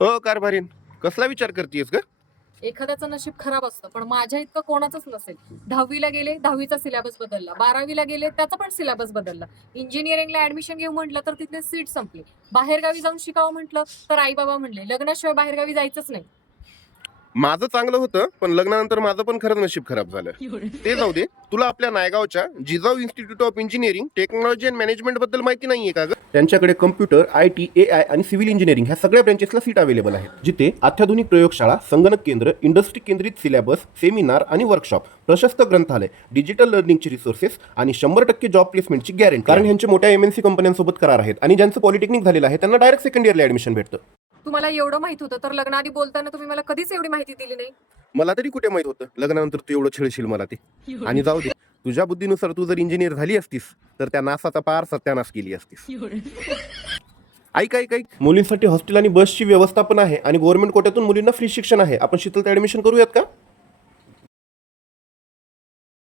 कारभारीन, कसला विचार करतेस ग? एखाद्याचं नशीब खराब असतं, पण माझ्या इतकं कोणाचंच नसेल. 10वीला गेले, 10वीचा सिलेबस बदलला. 12वीला गेले, त्याचा पण सिलेबस बदलला. इंजिनिअरिंगला ऍडमिशन घेऊ म्हटलं तर तिथले सीट संपली. बाहेरगावी जाऊन शिकावं म्हटलं तर आई बाबा म्हणले लग्नाशिवाय बाहेरगावी जायचंच नाही. माझं चांगलं होतं, पण लग्नानंतर माझं पण खरंच नशीब खराब झालं. ते जाऊ दे, तुला आपल्या नायगावच्या Jijau institute of engineering technology and management बद्दल माहिती नाहीये का ग? त्यांच्याकडे कम्प्युटर, IT, AI आणि सिव्हिल इंजिनिअरिंग ह्या सगळ्या ब्रँचेसला सीट अवेलेबल आहेत, जिथे अत्याधुनिक प्रयोगशाळा, संगणक केंद्र, इंडस्ट्री केंद्रित सिलेबस, सेमिनार आणि वर्कशॉप, प्रशस्त ग्रंथालय, डिजिटल लर्निंगचे रिसोर्सेस आणि 100% जॉब प्लेसमेंटची गॅरंटी. कारण ह्यांचे मोठ्या MNC कंपन्यांसोबत करार आहेत आणि ज्यांचं पॉलिटेक्निक झालेलं आहे त्यांना डायरेक्ट सेकंड इयरला ऍडमिशन भेटतं. तुम्हाला एवढं माहित होतं तर लग्नाआधी बोलताना तुम्ही मला कधीच एवढी माहिती दिली नाही. मला तरी कुठे माहित होतं लग्नानंतर तू एवढं छेळशील मला ते. आणि जाऊ दे, तुझ्या बुद्धीनुसार तू जर इंजिनियर झाली असतीस तर त्या नासाचा पार सत्यानाश केली असतीस. ऐक ऐक ऐक, मुलींसाठी हॉस्टेल आणि बसची व्यवस्था पण आहे आणि गव्हर्नमेंट कोट्यातून मुलींना फ्री शिक्षण आहे. आपण शीतलता ऍडमिशन करूयात का?